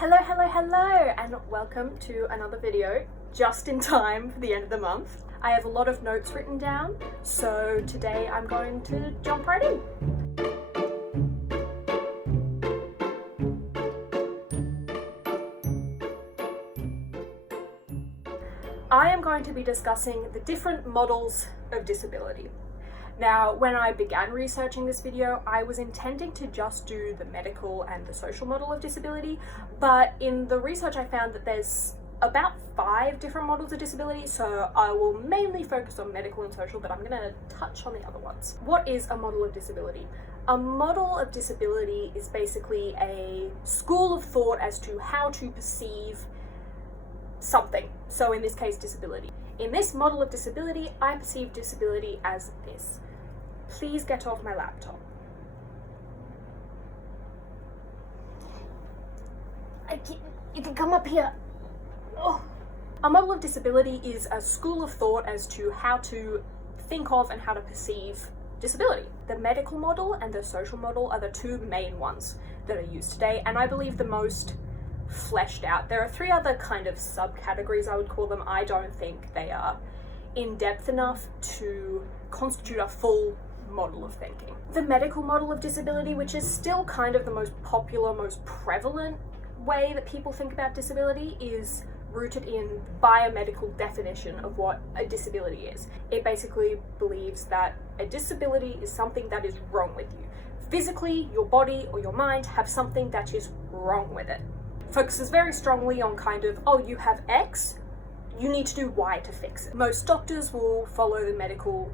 Hello, and welcome to another video just in time for the end of the month. I have a lot of notes written down, so today I'm going to jump right in. I am going to be discussing the different models of disability. Now, when I began researching this video, I was intending to just do the medical and the social model of disability, but in the research I found that there's about 5 different models of disability, so I will mainly focus on medical and social, but I'm going to touch on the other ones. What is a model of disability? A model of disability is basically a school of thought as to how to perceive something, so in this case, disability. In this model of disability, I perceive disability as this. Please get off my laptop. You can come up here. Oh. A model of disability is a school of thought as to how to think of and how to perceive disability. The medical model and the social model are the 2 main ones that are used today, and I believe the most fleshed out. There are 3 other kind of subcategories, I would call them. I don't think they are in depth enough to constitute a full model of thinking. The medical model of disability, which is still kind of the most popular, most prevalent way that people think about disability, is rooted in biomedical definition of what a disability is. It basically believes that a disability is something that is wrong with you. Physically, your body or your mind have something that is wrong with it. Focuses very strongly on kind of, oh, you have X, you need to do Y to fix it. Most doctors will follow the medical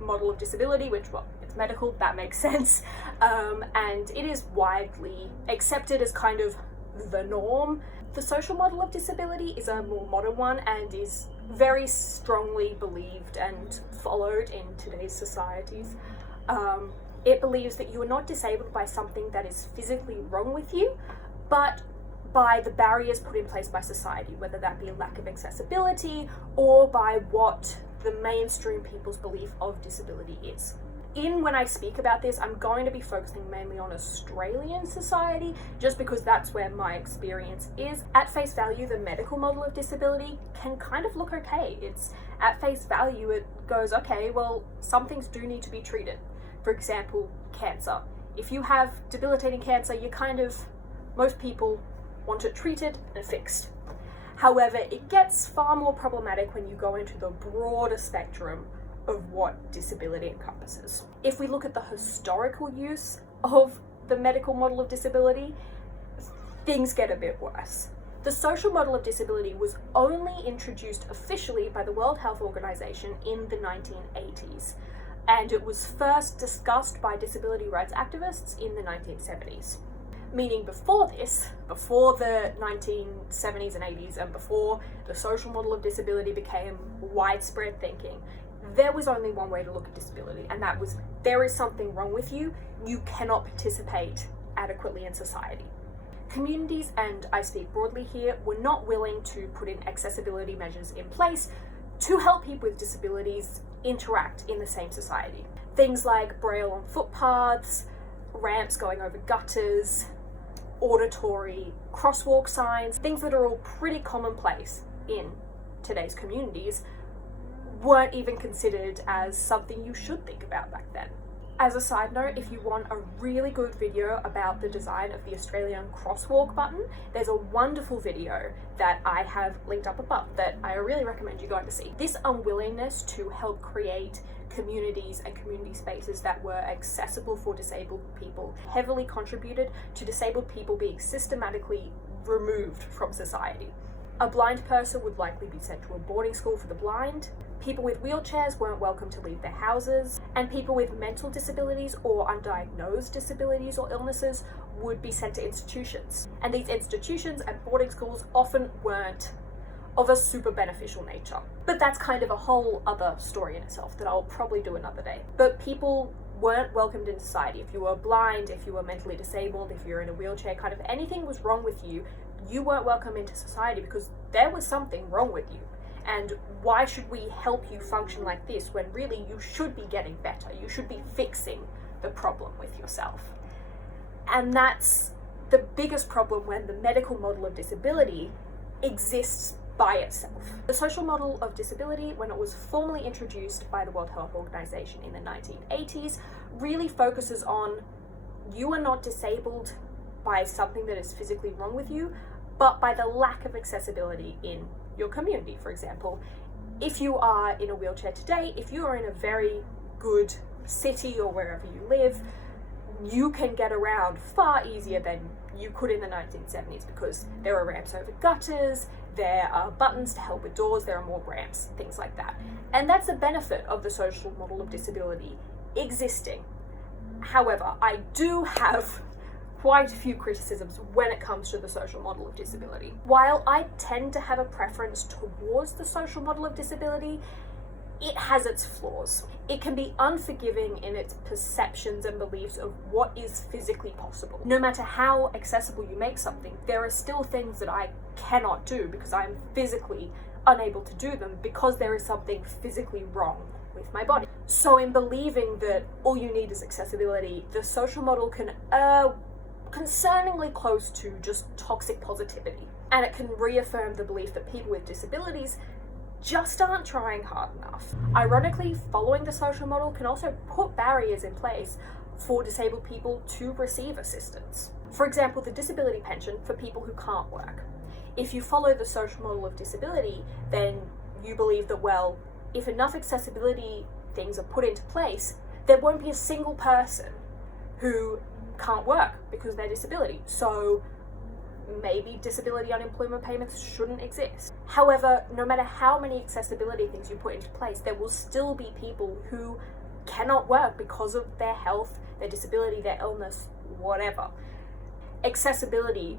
model of disability, which, well, it's medical, that makes sense, and it is widely accepted as kind of the norm. The social model of disability is a more modern one and is very strongly believed and followed in today's societies. It believes that you are not disabled by something that is physically wrong with you, but by the barriers put in place by society, whether that be a lack of accessibility or by what the mainstream people's belief of disability is. When I speak about this, I'm going to be focusing mainly on Australian society, just because that's where my experience is. At face value, the medical model of disability can kind of look okay. It's at face value, it goes, okay, well, some things do need to be treated. For example, cancer. If you have debilitating cancer, most people want it treated and fixed. However, it gets far more problematic when you go into the broader spectrum of what disability encompasses. If we look at the historical use of the medical model of disability, things get a bit worse. The social model of disability was only introduced officially by the World Health Organization in the 1980s, and it was first discussed by disability rights activists in the 1970s. Meaning before this, before the 1970s and 80s, and before the social model of disability became widespread thinking, there was only one way to look at disability, and that was, there is something wrong with you, you cannot participate adequately in society. Communities, and I speak broadly here, were not willing to put in accessibility measures in place to help people with disabilities interact in the same society. Things like braille on footpaths, ramps going over gutters, auditory crosswalk signs, things that are all pretty commonplace in today's communities, weren't even considered as something you should think about back then. As a side note, if you want a really good video about the design of the Australian crosswalk button, there's a wonderful video that I have linked up above that I really recommend you going to see. This unwillingness to help create communities and community spaces that were accessible for disabled people heavily contributed to disabled people being systematically removed from society. A blind person would likely be sent to a boarding school for the blind. People with wheelchairs weren't welcome to leave their houses, and people with mental disabilities or undiagnosed disabilities or illnesses would be sent to institutions. And these institutions and boarding schools often weren't of a super beneficial nature. But that's kind of a whole other story in itself that I'll probably do another day. But people weren't welcomed in society. If you were blind, if you were mentally disabled, if you're in a wheelchair, kind of anything was wrong with you, you weren't welcome into society because there was something wrong with you. And why should we help you function like this when really you should be getting better? You should be fixing the problem with yourself. And that's the biggest problem when the medical model of disability exists by itself. The social model of disability, when it was formally introduced by the World Health Organization in the 1980s, really focuses on you are not disabled by something that is physically wrong with you, but by the lack of accessibility in your community. For example, if you are in a wheelchair today, if you are in a very good city or wherever you live, you can get around far easier than you could in the 1970s because there are ramps over gutters, there are buttons to help with doors, there are more ramps, things like that. And that's a benefit of the social model of disability existing. However, I do have quite a few criticisms when it comes to the social model of disability. While I tend to have a preference towards the social model of disability, it has its flaws. It can be unforgiving in its perceptions and beliefs of what is physically possible. No matter how accessible you make something, there are still things that I cannot do because I'm physically unable to do them because there is something physically wrong with my body. So in believing that all you need is accessibility, the social model can concerningly close to just toxic positivity. And it can reaffirm the belief that people with disabilities just aren't trying hard enough. Ironically, following the social model can also put barriers in place for disabled people to receive assistance. For example, the disability pension for people who can't work. If you follow the social model of disability, then you believe that, well, if enough accessibility things are put into place, there won't be a single person who can't work because of their disability. So maybe disability unemployment payments shouldn't exist. However, no matter how many accessibility things you put into place, there will still be people who cannot work because of their health, their disability, their illness, whatever. Accessibility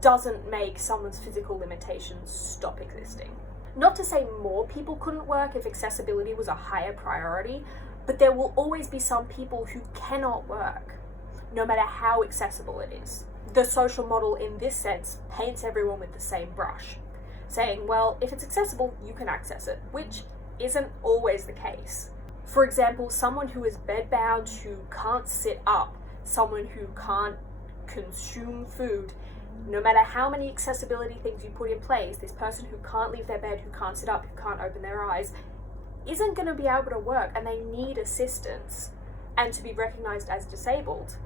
doesn't make someone's physical limitations stop existing. Not to say more people couldn't work if accessibility was a higher priority, but there will always be some people who cannot work, no matter how accessible it is. The social model in this sense paints everyone with the same brush, saying, well, if it's accessible, you can access it, which isn't always the case. For example, someone who is bedbound, who can't sit up, someone who can't consume food, no matter how many accessibility things you put in place, this person who can't leave their bed, who can't sit up, who can't open their eyes, isn't going to be able to work, and they need assistance and to be recognized as disabled,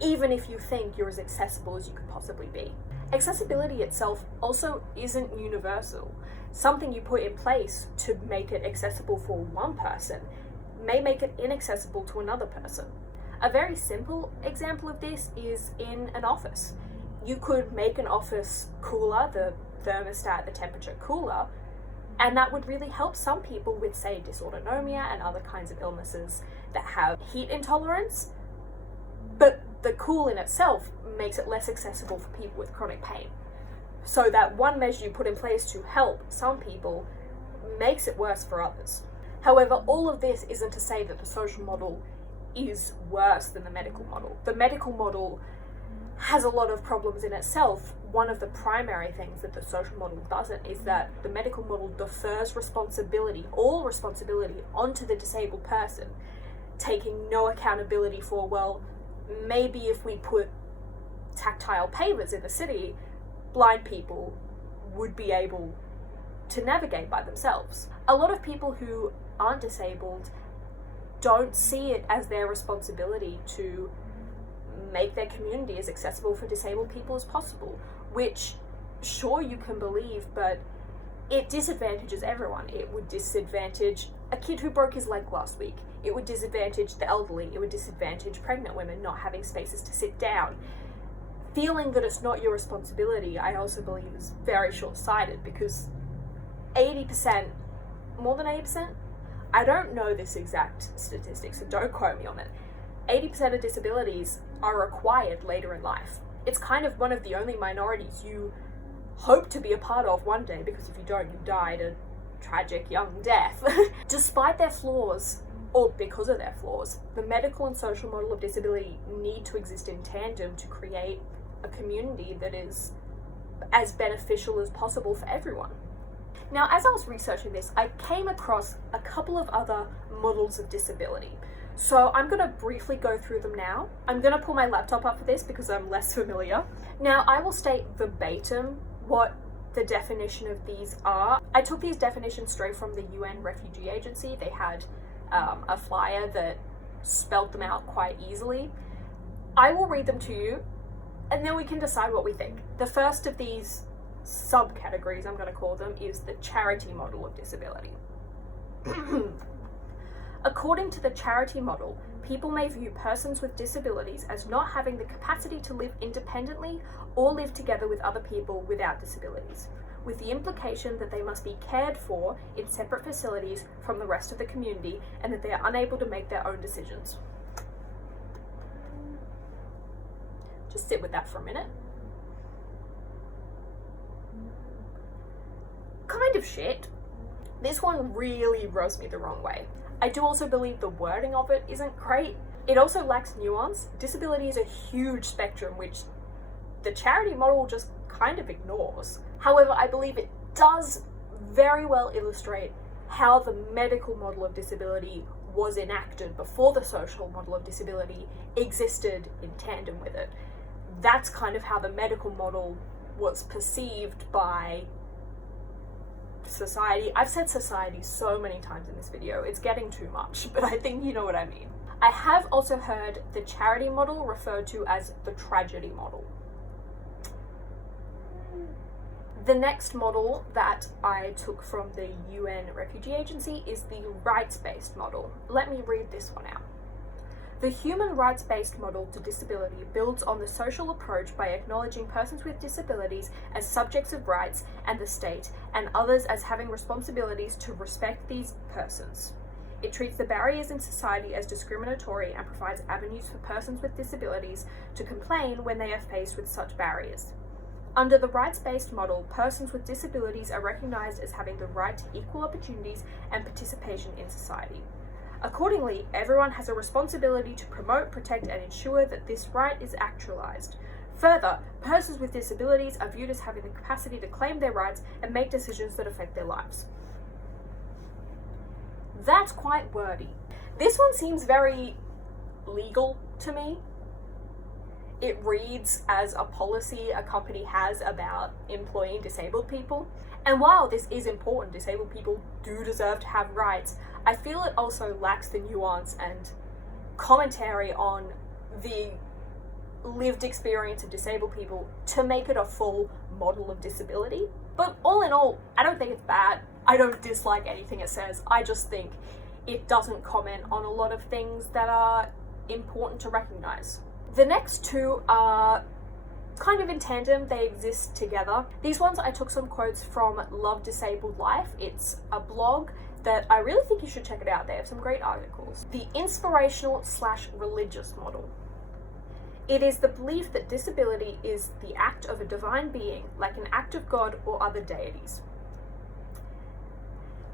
even if you think you're as accessible as you could possibly be. Accessibility itself also isn't universal. Something you put in place to make it accessible for one person may make it inaccessible to another person. A very simple example of this is in an office. You could make an office cooler, the thermostat, the temperature cooler, and that would really help some people with, say, dysautonomia and other kinds of illnesses that have heat intolerance. But the cool in itself makes it less accessible for people with chronic pain. So that one measure you put in place to help some people makes it worse for others. However, all of this isn't to say that the social model is worse than the medical model. The medical model has a lot of problems in itself. One of the primary things that the social model doesn't is that the medical model defers responsibility, all responsibility, onto the disabled person, taking no accountability for, well, maybe if we put tactile pavers in the city, blind people would be able to navigate by themselves. A lot of people who aren't disabled don't see it as their responsibility to make their community as accessible for disabled people as possible, which sure you can believe, but it disadvantages everyone. It would disadvantage a kid who broke his leg last week. It would disadvantage the elderly. It would disadvantage pregnant women not having spaces to sit down. Feeling that it's not your responsibility, I also believe, is very short-sighted, because 80%, more than 80%, I don't know this exact statistic, so don't quote me on it. 80% of disabilities are acquired later in life. It's kind of one of the only minorities you hope to be a part of one day, because if you don't, you die a tragic young death. Despite their flaws, or because of their flaws, the medical and social model of disability need to exist in tandem to create a community that is as beneficial as possible for everyone. Now, as I was researching this, I came across a couple of other models of disability. So I'm going to briefly go through them now. I'm going to pull my laptop up for this because I'm less familiar. Now, I will state verbatim what the definition of these are. I took these definitions straight from the UN Refugee Agency. They had a flyer that spelled them out quite easily. I will read them to you, and then we can decide what we think. The first of these subcategories, I'm going to call them, is the charity model of disability. According to the charity model, people may view persons with disabilities as not having the capacity to live independently or live together with other people without disabilities, with the implication that they must be cared for in separate facilities from the rest of the community and that they are unable to make their own decisions. Just sit with that for a minute. Kind of shit. This one really rubs me the wrong way. I do also believe the wording of it isn't great. It also lacks nuance. Disability is a huge spectrum which the charity model just kind of ignores. However, I believe it does very well illustrate how the medical model of disability was enacted before the social model of disability existed in tandem with it. That's kind of how the medical model was perceived by society. I've said society so many times in this video, it's getting too much, but I think you know what I mean. I have also heard the charity model referred to as the tragedy model. The next model that I took from the UN Refugee Agency is the rights-based model. Let me read this one out. The human rights-based model to disability builds on the social approach by acknowledging persons with disabilities as subjects of rights and the state, and others as having responsibilities to respect these persons. It treats the barriers in society as discriminatory and provides avenues for persons with disabilities to complain when they are faced with such barriers. Under the rights-based model, persons with disabilities are recognised as having the right to equal opportunities and participation in society. Accordingly, everyone has a responsibility to promote, protect, and ensure that this right is actualized. Further, persons with disabilities are viewed as having the capacity to claim their rights and make decisions that affect their lives. That's quite wordy. This one seems very legal to me. It reads as a policy a company has about employing disabled people. And while this is important, disabled people do deserve to have rights, I feel it also lacks the nuance and commentary on the lived experience of disabled people to make it a full model of disability. But all in all, I don't think it's bad. I don't dislike anything it says. I just think it doesn't comment on a lot of things that are important to recognize. The next two are kind of in tandem, they exist together. These ones I took some quotes from Love Disabled Life. It's a blog that I really think you should check it out. They have some great articles. The inspirational/religious model. It is the belief that disability is the act of a divine being, like an act of God or other deities.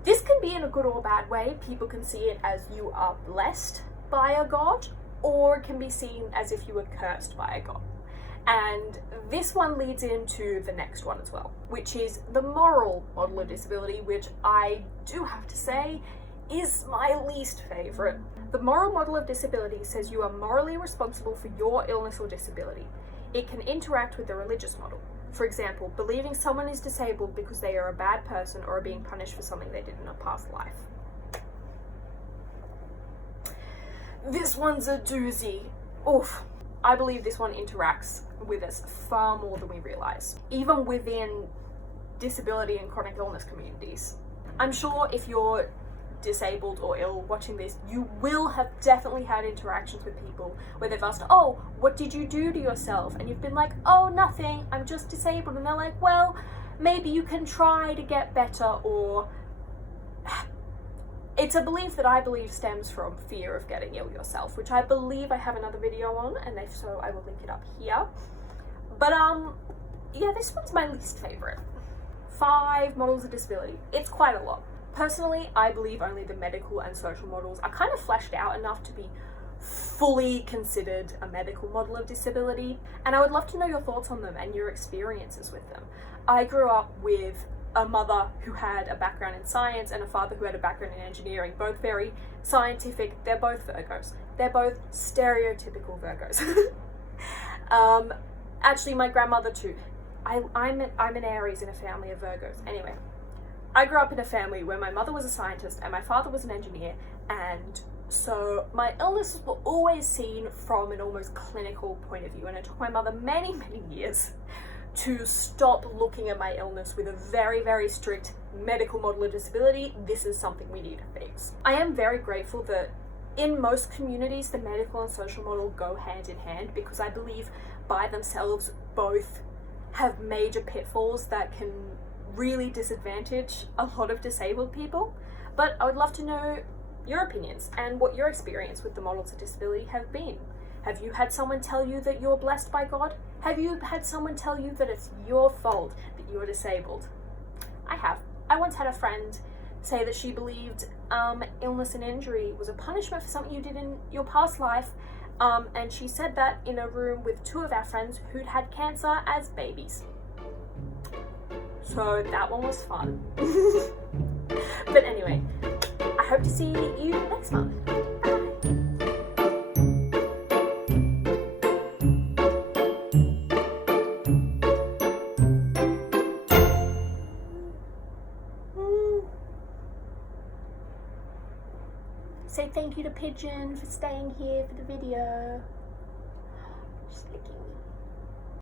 This can be in a good or bad way. People can see it as you are blessed by a god, or it can be seen as if you were cursed by a god. And this one leads into the next one as well, which is the moral model of disability, which I do have to say is my least favourite. The moral model of disability says you are morally responsible for your illness or disability. It can interact with the religious model. For example, believing someone is disabled because they are a bad person or are being punished for something they did in a past life. This one's a doozy. Oof. I believe this one interacts with us far more than we realise, even within disability and chronic illness communities. I'm sure if you're disabled or ill watching this, you will have definitely had interactions with people where they've asked, oh, what did you do to yourself? And you've been like, oh, nothing, I'm just disabled. And they're like, well, maybe you can try to get better. Or it's a belief that I believe stems from fear of getting ill yourself, which I believe I have another video on, and if so, I will link it up here. But yeah, this one's my least favourite. 5 models of disability. It's quite a lot. Personally, I believe only the medical and social models are kind of fleshed out enough to be fully considered a medical model of disability, and I would love to know your thoughts on them and your experiences with them. I grew up with a mother who had a background in science and a father who had a background in engineering, both very scientific. They're both Virgos. They're both stereotypical Virgos. Actually, my grandmother too. I'm an Aries in a family of Virgos. Anyway, I grew up in a family where my mother was a scientist and my father was an engineer, and so my illnesses were always seen from an almost clinical point of view, and it took my mother many, many years to stop looking at my illness with a very, very strict medical model of disability. This is something we need to fix. I am very grateful that in most communities the medical and social model go hand in hand, because I believe by themselves both have major pitfalls that can really disadvantage a lot of disabled people. But I would love to know your opinions and what your experience with the models of disability have been. Have you had someone tell you that you're blessed by God? Have you had someone tell you that it's your fault that you're disabled? I have. I once had a friend say that she believed illness and injury was a punishment for something you did in your past life, and she said that in a room with two of our friends who'd had cancer as babies. So that one was fun. But anyway, I hope to see you next month. Say thank you to Pigeon for staying here for the video.